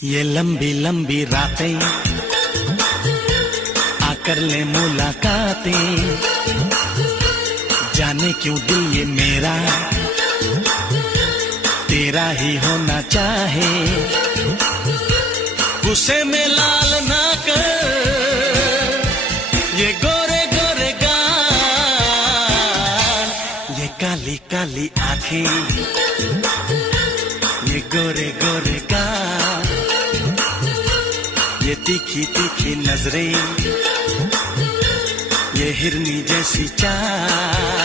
ये लंबी लंबी रातें आकर ले मुलाकातें, जाने क्यों दिल ये मेरा तेरा ही होना चाहे। गुस्से में लाल ना कर ये गोरे गोरे गाल, ये काली काली आंखें, ये गोरे गोरे गाल, ये तीखी तीखी नजरें, ये हिरनी जैसी चाल।